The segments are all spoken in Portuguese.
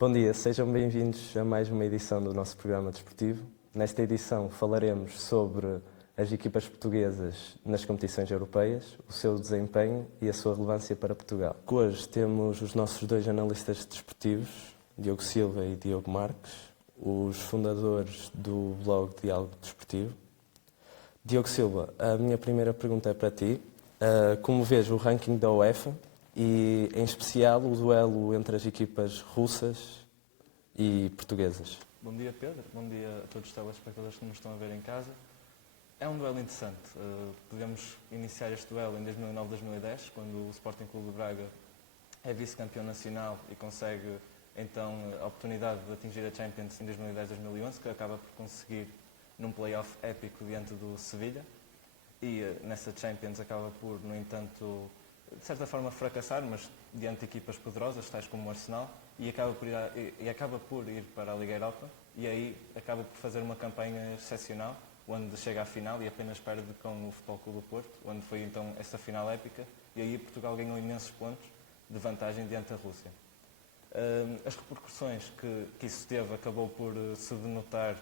Bom dia, sejam bem-vindos a mais uma edição do nosso programa desportivo. Nesta edição falaremos sobre as equipas portuguesas nas competições europeias, o seu desempenho e a sua relevância para Portugal. Hoje temos os nossos dois analistas desportivos, Diogo Silva e Diogo Marques, os fundadores do blog Diálogo Desportivo. Diogo Silva, a minha primeira pergunta é para ti. Como vês o ranking da UEFA e, em especial, o duelo entre as equipas russas e portuguesas? Bom dia, Pedro. Bom dia a todos os telespectadores que nos estão a ver em casa. É um duelo interessante. Podemos iniciar este duelo em 2009-2010, quando o Sporting Clube de Braga é vice-campeão nacional e consegue, então, a oportunidade de atingir a Champions em 2010-2011, que acaba por conseguir num play-off épico diante do Sevilha. E nessa Champions acaba por, no entanto, de certa forma fracassar, mas diante de equipas poderosas, tais como o Arsenal, e acaba por ir para a Liga Europa, e aí acaba por fazer uma campanha excepcional, onde chega à final e apenas perde com o Futebol Clube do Porto, onde foi então essa final épica, e aí Portugal ganhou imensos pontos de vantagem diante da Rússia. As repercussões que isso teve acabou por se denotar,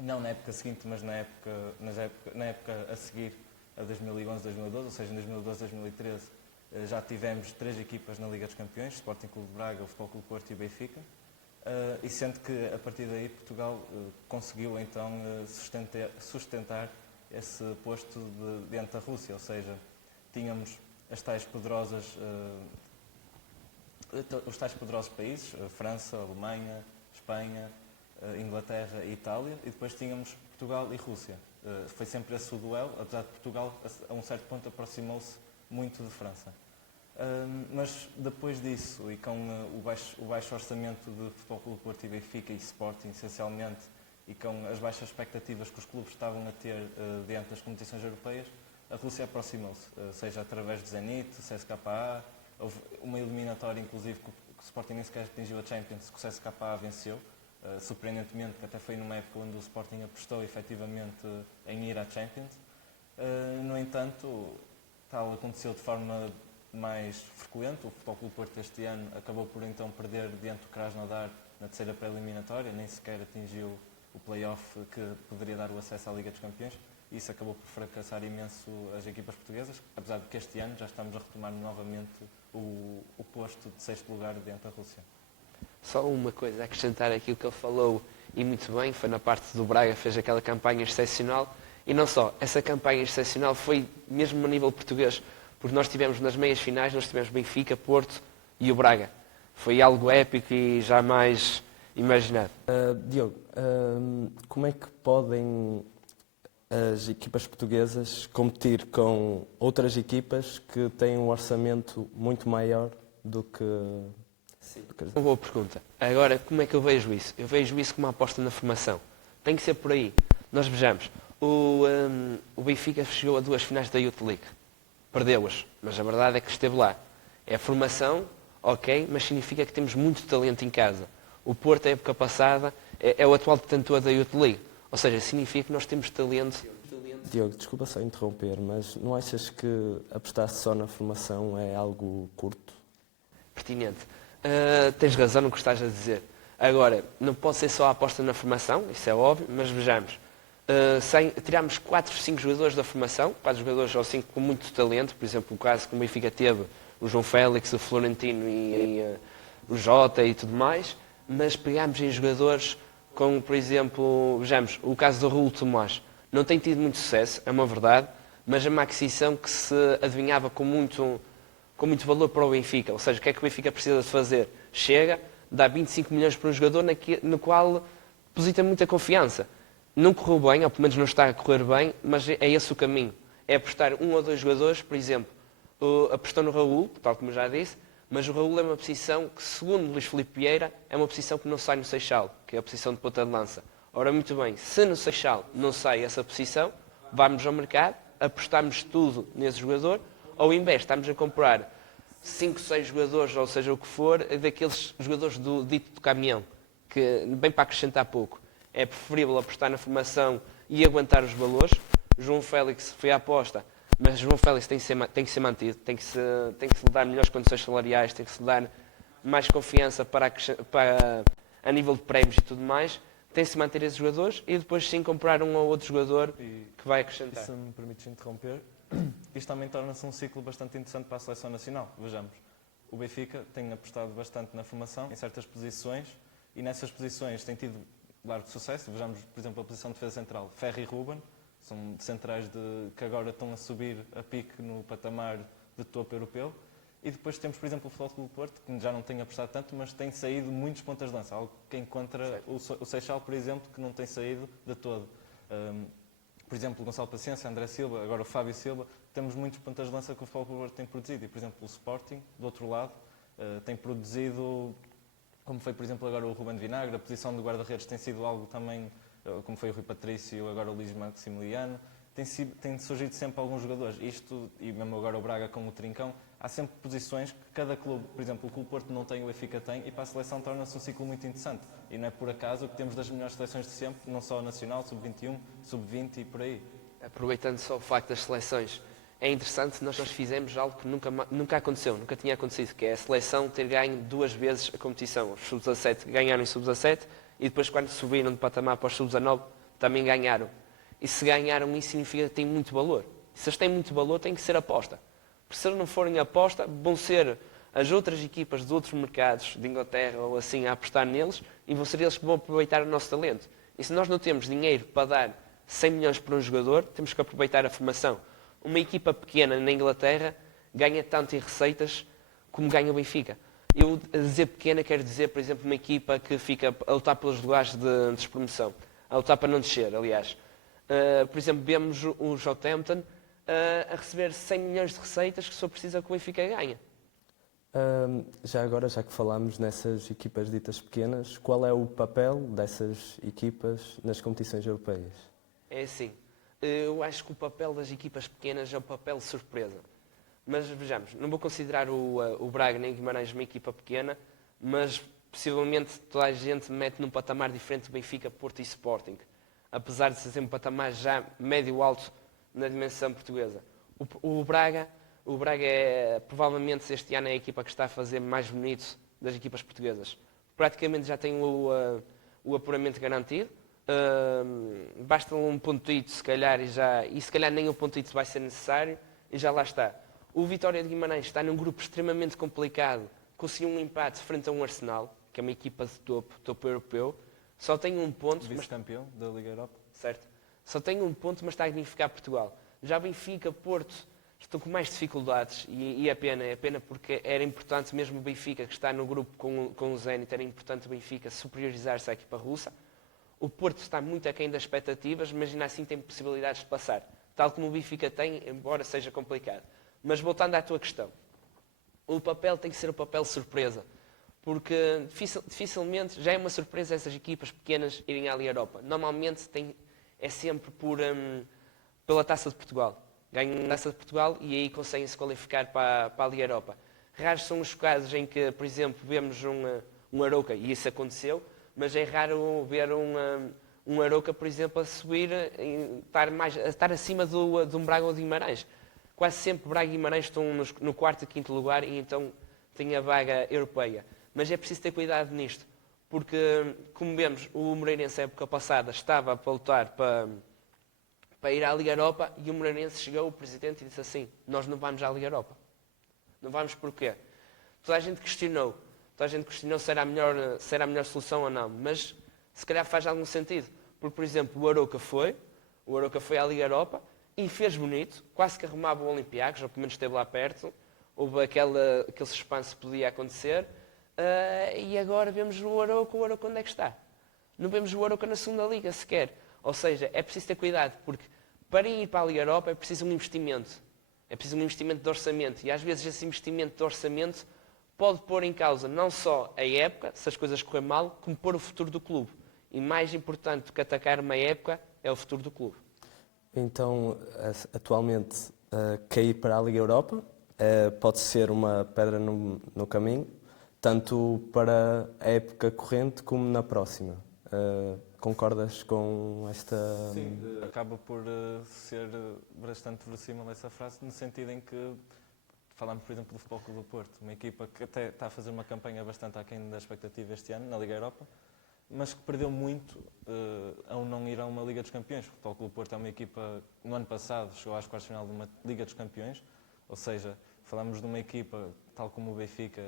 não na época seguinte, mas na época a seguir a 2011-2012, ou seja, em 2012-2013, já tivemos 3 equipas na Liga dos Campeões, Sporting Clube de Braga, o Futebol Clube do Porto e o Benfica, e sendo que a partir daí Portugal conseguiu então sustentar esse posto diante da Rússia, ou seja, tínhamos os tais poderosos países, França, Alemanha, Espanha, Inglaterra e Itália, e depois tínhamos Portugal e Rússia. Foi sempre esse o duelo, apesar de Portugal a um certo ponto aproximou-se muito de França. Mas depois disso, e com o baixo orçamento de Futebol Clube do Porto e Benfica e Sporting, essencialmente, e com as baixas expectativas que os clubes estavam a ter diante das competições europeias, a Rússia aproximou-se, seja através de Zenit, CSKA, houve uma eliminatória, inclusive, que o Sporting nem sequer atingiu a Champions, que o CSKA venceu, surpreendentemente, que até foi numa época onde o Sporting apostou efetivamente em ir à Champions. No entanto, tal aconteceu de forma mais frequente. O Futebol Clube do Porto este ano acabou por então perder diante do Krasnodar na terceira pré-eliminatória, nem sequer atingiu o play-off que poderia dar o acesso à Liga dos Campeões. Isso acabou por fracassar imenso as equipas portuguesas, apesar de que este ano já estamos a retomar novamente o posto de 6º lugar diante da Rússia. Só uma coisa a acrescentar aquilo que ele falou, e muito bem, foi na parte do Braga, fez aquela campanha excepcional, e não só, essa campanha excepcional foi mesmo a nível português, porque nós tivemos nas meias finais, nós tivemos Benfica, Porto e o Braga. Foi algo épico e jamais imaginado. Diogo, como é que podem as equipas portuguesas competir com outras equipas que têm um orçamento muito maior do que... Sim. Uma boa pergunta. Agora, como é que eu vejo isso? Eu vejo isso como uma aposta na formação. Tem que ser por aí. Nós vejamos, o Benfica chegou a 2 finais da Youth League. Perdeu-as, mas a verdade é que esteve lá. É a formação, ok, mas significa que temos muito talento em casa. O Porto, a época passada, é o atual detentor da Youth League. Ou seja, significa que nós temos talento. Diogo, desculpa só interromper, mas não achas que apostar só na formação é algo curto? Pertinente. Tens razão no que estás a dizer. Agora, não pode ser só a aposta na formação, isso é óbvio, mas vejamos. Tirámos 4, 5 jogadores da formação, 4 jogadores ou 5 com muito talento, por exemplo, o caso que o Benfica teve, o João Félix, o Florentino e o Jota e tudo mais, mas pegámos em jogadores como, por exemplo, vejamos, o caso do Raul Tomás. Não tem tido muito sucesso, é uma verdade, mas é uma aquisição que se adivinhava com muito valor para o Benfica. Ou seja, o que é que o Benfica precisa de fazer? Chega, dá 25 milhões para um jogador no qual deposita muita confiança. Não correu bem, ou pelo menos não está a correr bem, mas é esse o caminho. É apostar 1 ou 2 jogadores, por exemplo, apostou no Raul, tal como eu já disse, mas o Raul é uma posição que, segundo Luís Filipe Vieira, é uma posição que não sai no Seixal, que é a posição de ponta de lança. Ora, muito bem, se no Seixal não sai essa posição, vamos ao mercado, apostamos tudo nesse jogador, ou em vez estamos a comprar 5, 6 jogadores, ou seja, o que for, daqueles jogadores do dito do caminhão, que bem para acrescentar pouco. É preferível apostar na formação e aguentar os valores. João Félix foi a aposta, mas João Félix tem que ser mantido, tem que se lhe dar melhores condições salariais, tem que se lhe dar mais confiança a nível de prémios e tudo mais, tem-se manter esses jogadores e depois sim comprar um ou outro jogador que vai E acrescentar. se me permites interromper, isto também torna-se um ciclo bastante interessante para a seleção nacional. Vejamos, o Benfica tem apostado bastante na formação, em certas posições, e nessas posições tem tido largo sucesso. Vejamos, por exemplo, a posição de defesa central, Ferro e Ruben, são centrais que agora estão a subir a pique no patamar de topo europeu. E depois temos, por exemplo, o Futebol Clube do Porto, que já não tem apostado tanto, mas tem saído muitos pontas de lança, algo que encontra o Seixal, por exemplo, que não tem saído de todo. Por exemplo, o Gonçalo Paciência, André Silva, agora o Fábio Silva, temos muitos pontas de lança que o Futebol Clube do Porto tem produzido. E, por exemplo, o Sporting, do outro lado, tem produzido, como foi, por exemplo, agora o Ruben de Vinagre, a posição de guarda-redes tem sido algo também, como foi o Rui Patrício, agora o Luís Maximiliano, tem surgido sempre alguns jogadores. Isto, e mesmo agora o Braga com o Trincão, há sempre posições que cada clube, por exemplo, o Clube Porto não tem, o Benfica tem, e para a seleção torna-se um ciclo muito interessante. E não é por acaso que temos das melhores seleções de sempre, não só a nacional, sub-21, sub-20 e por aí. Aproveitando só o facto das seleções, é interessante, nós fizemos algo que nunca aconteceu, nunca tinha acontecido, que é a seleção ter ganho 2 vezes a competição. Os sub-17 ganharam em sub-17 e depois quando subiram de patamar para os sub-19 também ganharam. E se ganharam isso significa que têm muito valor. Se eles têm muito valor, tem que ser aposta. Porque se eles não forem aposta, vão ser as outras equipas de outros mercados, de Inglaterra ou assim, a apostar neles e vão ser eles que vão aproveitar o nosso talento. E se nós não temos dinheiro para dar 100 milhões por um jogador, temos que aproveitar a formação. Uma equipa pequena na Inglaterra ganha tanto em receitas como ganha o Benfica. Eu, a dizer pequena, quero dizer, por exemplo, uma equipa que fica a lutar pelos lugares de despromoção, a lutar para não descer, aliás. Por exemplo, vemos o Southampton a receber 100 milhões de receitas que só precisa que o Benfica ganhe. Já agora, já que falámos nessas equipas ditas pequenas, qual é o papel dessas equipas nas competições europeias? É assim, eu acho que o papel das equipas pequenas é o papel de surpresa. Mas vejamos, não vou considerar o Braga nem Guimarães uma equipa pequena, mas possivelmente toda a gente mete num patamar diferente do Benfica, Porto e Sporting. Apesar de ser um patamar já médio-alto na dimensão portuguesa. O Braga é, provavelmente, este ano é a equipa que está a fazer mais bonito das equipas portuguesas. Praticamente já tem o apuramento garantido. Basta um pontito, se calhar, e se calhar nem o pontito vai ser necessário, e já lá está. O Vitória de Guimarães está num grupo extremamente complicado, conseguiu um empate frente a um Arsenal, que é uma equipa de topo europeu, só tem um ponto... Vice-campeão da Liga Europa. Certo. Só tem um ponto, mas está a dignificar Portugal. Já Benfica, Porto, estão com mais dificuldades e é pena porque era importante mesmo o Benfica, que está no grupo com o Zenit, era importante o Benfica superiorizar-se à equipa russa. O Porto está muito aquém das expectativas, mas ainda assim tem possibilidades de passar, tal como o Benfica tem, embora seja complicado. Mas voltando à tua questão, o papel tem que ser o papel surpresa, porque dificilmente já é uma surpresa essas equipas pequenas irem à Liga Europa. Normalmente é sempre pela Taça de Portugal. Ganham a Taça de Portugal e aí conseguem se qualificar para a Liga Europa. Raros são os casos em que, por exemplo, vemos um Arouca, e isso aconteceu, mas é raro ver um Arouca, por exemplo, a subir, estar acima de um Braga ou de Guimarães. Quase sempre Braga e Guimarães estão no quarto e quinto lugar e então têm a vaga europeia. Mas é preciso ter cuidado nisto, porque, como vemos, o Moreirense, a época passada, estava a lutar para ir à Liga Europa e o Moreirense chegou, o presidente, e disse assim: nós não vamos à Liga Europa. Não vamos porquê? Toda a gente questionou se era a melhor solução ou não, mas se calhar faz algum sentido. Porque, por exemplo, o Arouca foi à Liga Europa e fez bonito, quase que arrumava o Olympiacos, ou pelo menos esteve lá perto, houve aquele suspense que podia acontecer, e agora vemos o Arouca onde é que está? Não vemos o Arouca na segunda Liga sequer. Ou seja, é preciso ter cuidado, porque para ir para a Liga Europa é preciso um investimento. É preciso um investimento de orçamento. E às vezes esse investimento de orçamento pode pôr em causa não só a época, se as coisas correm mal, como pôr o futuro do clube. E mais importante do que atacar uma época é o futuro do clube. Então, atualmente, cair para a Liga Europa pode ser uma pedra no caminho, tanto para a época corrente como na próxima. Concordas com esta... Sim, acaba por ser bastante verossímil essa frase, no sentido em que Falamos, por exemplo, do Futebol Clube do Porto, uma equipa que até está a fazer uma campanha bastante aquém da expectativa este ano, na Liga Europa, mas que perdeu muito ao não ir a uma Liga dos Campeões. O Futebol Clube do Porto é uma equipa, no ano passado, chegou às quartas de final de uma Liga dos Campeões, ou seja, falamos de uma equipa, tal como o Benfica,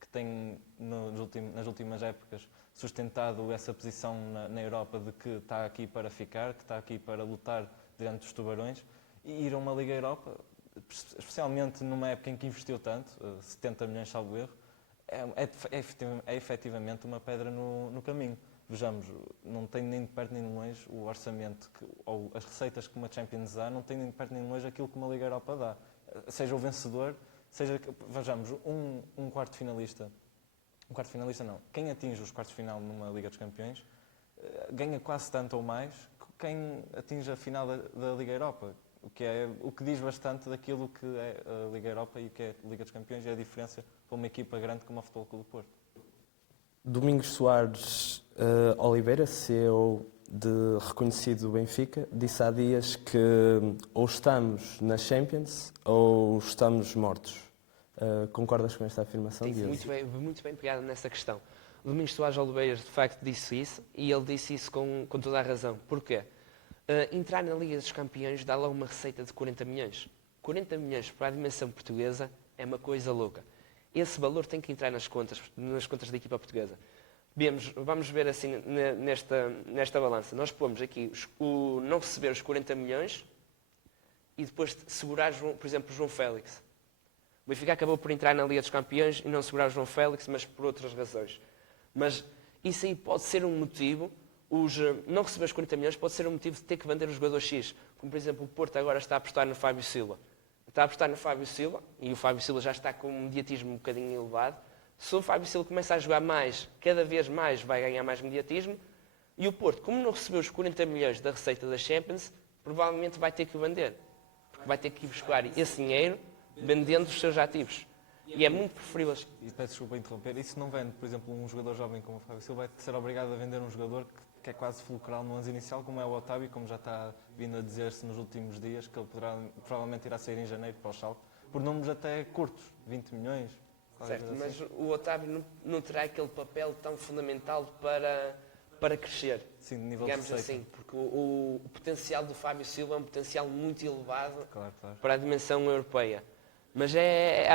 que tem, nas últimas épocas, sustentado essa posição na Europa de que está aqui para ficar, que está aqui para lutar diante dos tubarões, e ir a uma Liga Europa, especialmente numa época em que investiu tanto, 70 milhões, salvo erro, é efetivamente uma pedra no caminho. Vejamos, não tem nem de perto nem de longe o orçamento, ou as receitas que uma Champions dá, não tem nem de perto nem de longe aquilo que uma Liga Europa dá. Seja o vencedor, seja, vejamos, um quarto finalista não, quem atinge os quartos de final numa Liga dos Campeões ganha quase tanto ou mais que quem atinge a final da Liga Europa, o que diz bastante daquilo que é a Liga Europa e o que é a Liga dos Campeões, e a diferença para uma equipa grande como o Futebol Clube do Porto. Domingos Soares Oliveira, CEO reconhecido do Benfica, disse há dias que ou estamos na Champions ou estamos mortos. Concordas com esta afirmação, Sim, Diogo? muito bem pegado nessa questão. O Domingos Soares Oliveira, de facto, disse isso, e ele disse isso com toda a razão. Porquê? Entrar na Liga dos Campeões dá lá uma receita de 40 milhões. 40 milhões para a dimensão portuguesa é uma coisa louca. Esse valor tem que entrar nas contas da equipa portuguesa. Vamos ver assim nesta balança. Nós pomos aqui não receber os 40 milhões e depois segurar, por exemplo, o João Félix. O Benfica acabou por entrar na Liga dos Campeões e não segurar o João Félix, mas por outras razões. Mas isso aí pode ser um motivo, não receber os 40 milhões pode ser um motivo de ter que vender os jogadores X. Como, por exemplo, o Porto agora está a apostar no Fábio Silva. Está a apostar no Fábio Silva, e o Fábio Silva já está com um mediatismo um bocadinho elevado. Se o Fábio Silva começa a jogar mais, cada vez mais vai ganhar mais mediatismo. E o Porto, como não recebeu os 40 milhões da receita da Champions, provavelmente vai ter que o vender. Porque vai ter que ir buscar esse dinheiro vendendo os seus ativos. E é muito preferível. E peço desculpa interromper, e se não vende, por exemplo, um jogador jovem como o Fábio Silva, vai ser obrigado a vender um jogador que é quase fulcral no 11 inicial, como é o Otávio, como já está vindo a dizer-se nos últimos dias, que ele provavelmente irá sair em janeiro para o Schalke, por números até curtos, 20 milhões. Certo, Assim. mas o Otávio não terá aquele papel tão fundamental para crescer. Sim, de nível digamos de receita. assim, porque o potencial do Fábio Silva é um potencial muito elevado Claro. para a dimensão europeia. Mas é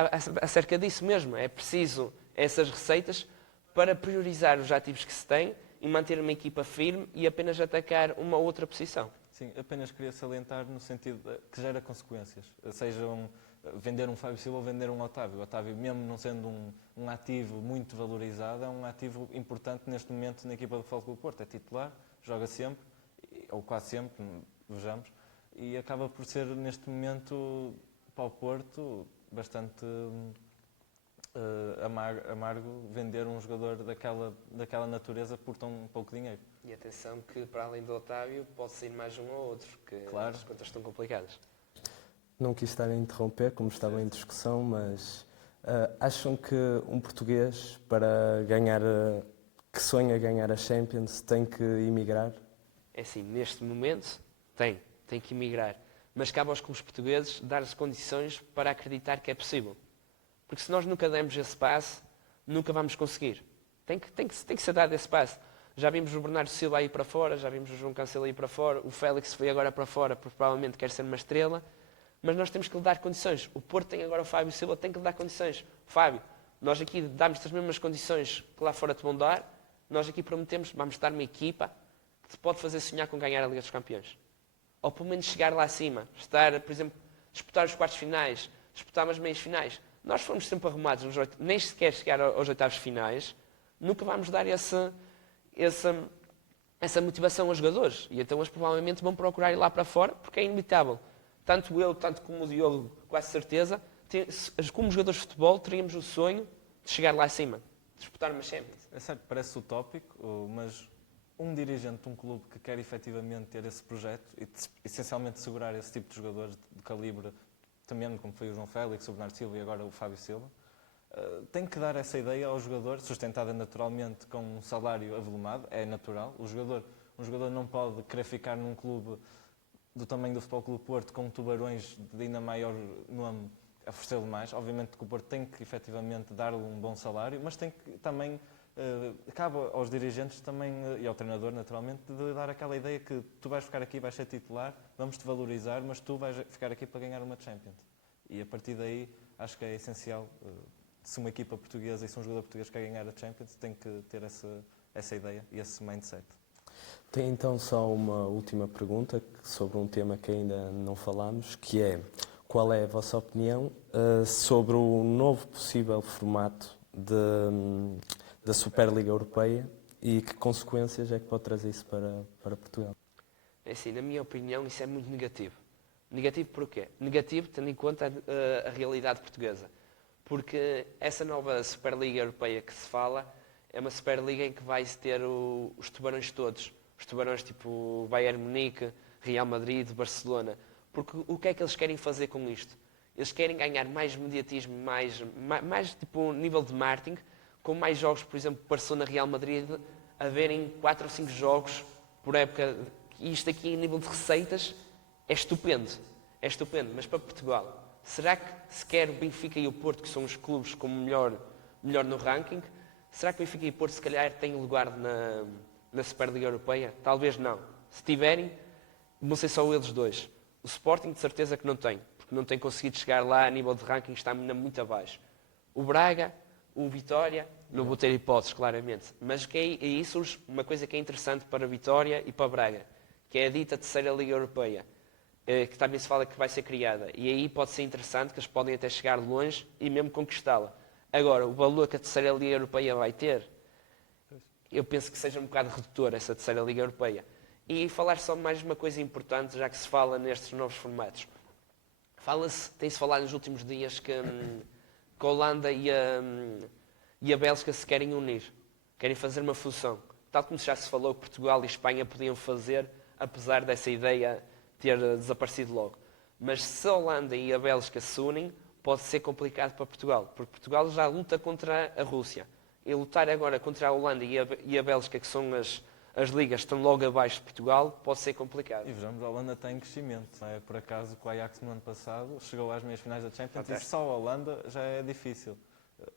acerca disso mesmo, é preciso essas receitas para priorizar os ativos que se tem e manter uma equipa firme e apenas atacar uma outra posição. Sim, apenas queria salientar no sentido que gera consequências, sejam vender um Fábio Silva ou vender um Otávio. O Otávio, mesmo não sendo um ativo muito valorizado, é um ativo importante neste momento na equipa do Futebol Clube do Porto. É titular, joga sempre, ou quase sempre, vejamos, e acaba por ser neste momento para o Porto bastante amargo vender um jogador daquela natureza por tão pouco dinheiro. E atenção que, para além do Otávio, pode sair mais um ou outro, que Claro. as contas estão complicadas. Não quis estar a interromper, como estava em discussão, mas acham que um português, que sonha ganhar a Champions, tem que emigrar? É assim, neste momento, tem que emigrar. Mas cabe aos clubes portugueses dar-lhes condições para acreditar que é possível. Porque se nós nunca demos esse passo, nunca vamos conseguir. Tem que ser dado esse passo. Já vimos o Bernardo Silva ir para fora, já vimos o João Cancelo ir para fora, o Félix foi agora para fora porque provavelmente quer ser uma estrela, mas nós temos que lhe dar condições. O Porto tem agora o Fábio Silva, tem que lhe dar condições. Fábio, nós aqui damos-te as mesmas condições que lá fora te vão dar, nós aqui prometemos, vamos dar uma equipa que te pode fazer sonhar com ganhar a Liga dos Campeões. Ou pelo menos chegar lá acima, estar, por exemplo, disputar os quartos finais, disputar umas meias finais. Nós fomos sempre arrumados, nem sequer chegar aos oitavos finais, nunca vamos dar essa motivação aos jogadores. E então eles provavelmente vão procurar ir lá para fora, porque é inevitável. Tanto eu, tanto como o Diogo, quase certeza, como jogadores de futebol, teríamos o sonho de chegar lá acima, de disputar uma Champions. É certo, parece utópico, mas um dirigente de um clube que quer efetivamente ter esse projeto e essencialmente segurar esse tipo de jogadores de calibre, também como foi o João Félix, o Bernardo Silva e agora o Fábio Silva, tem que dar essa ideia ao jogador, sustentada naturalmente com um salário avolumado, é natural. Um jogador não pode querer ficar num clube do tamanho do Futebol Clube do Porto, com tubarões de ainda maior nome, oferecer-lhe mais. Obviamente que o Porto tem que efetivamente dar-lhe um bom salário, mas tem que também, cabe aos dirigentes também, e ao treinador naturalmente, de dar aquela ideia que tu vais ficar aqui, vais ser titular, vamos-te valorizar, mas tu vais ficar aqui para ganhar uma Champions. E a partir daí acho que é essencial, se uma equipa portuguesa e se um jogador português quer ganhar a Champions, tem que ter essa ideia e esse mindset. Tem então só uma última pergunta sobre um tema que ainda não falámos, que é: qual é a vossa opinião sobre o novo possível formato da Superliga Europeia e que consequências é que pode trazer isso para Portugal? É assim, na minha opinião, isso é muito negativo. Negativo porquê? Negativo tendo em conta a realidade portuguesa. Porque essa nova Superliga Europeia que se fala é uma Superliga em que vai-se ter os tubarões todos. Os tubarões tipo Bayern Munique, Real Madrid, Barcelona. Porque o que é que eles querem fazer com isto? Eles querem ganhar mais mediatismo, mais tipo nível de marketing, com mais jogos, por exemplo, Barcelona, Real Madrid, haverem 4 ou 5 jogos por época. E isto aqui, em nível de receitas, é estupendo. É estupendo. Mas para Portugal, será que se quer o Benfica e o Porto, que são os clubes com melhor no ranking, será que o Benfica e o Porto, se calhar, têm lugar na Superliga Europeia? Talvez não. Se tiverem, vão ser só eles dois. O Sporting, de certeza que não tem, porque não tem conseguido chegar lá a nível de ranking, está ainda muito abaixo. O Braga, o Vitória, não vou ter hipóteses, claramente. Mas que aí surge uma coisa que é interessante para a Vitória e para a Braga, que é a dita Terceira Liga Europeia, que também se fala que vai ser criada. E aí pode ser interessante, que eles podem até chegar longe e mesmo conquistá-la. Agora, o valor que a Terceira Liga Europeia vai ter, eu penso que seja um bocado redutor, essa Terceira Liga Europeia. E falar só mais uma coisa importante, já que se fala nestes novos formatos. Tem-se falado nos últimos dias que a Holanda e a Bélgica se querem unir. Querem fazer uma fusão. Tal como já se falou que Portugal e Espanha podiam fazer, apesar dessa ideia ter desaparecido logo. Mas se a Holanda e a Bélgica se unem, pode ser complicado para Portugal, porque Portugal já luta contra a Rússia. E lutar agora contra a Holanda e a Bélgica, que são as ligas que estão logo abaixo de Portugal, pode ser complicado. E vejamos, a Holanda tem crescimento. Não é por acaso que o Ajax no ano passado chegou às meias finais da Champions e só a Holanda já é difícil.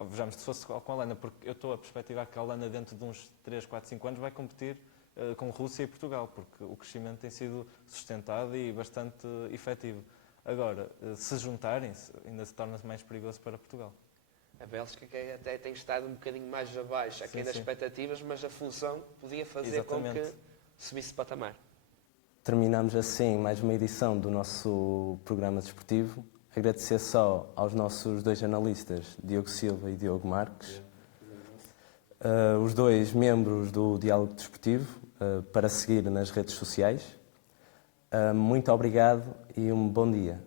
Vejamos, se fosse com a Holanda, porque eu estou a perspectivar que a Holanda dentro de uns 3, 4, 5 anos vai competir com Rússia e Portugal, porque o crescimento tem sido sustentado e bastante efetivo. Agora, se juntarem-se, ainda se torna mais perigoso para Portugal. A Bélgica que até tem estado um bocadinho mais abaixo aqui nas expectativas, mas a função podia fazer com que subisse de patamar. Terminamos assim mais uma edição do nosso programa desportivo. Agradecer só aos nossos 2 analistas, Diogo Silva e Diogo Marques, os 2 membros do Diálogo Desportivo, para seguir nas redes sociais. Muito obrigado e um bom dia.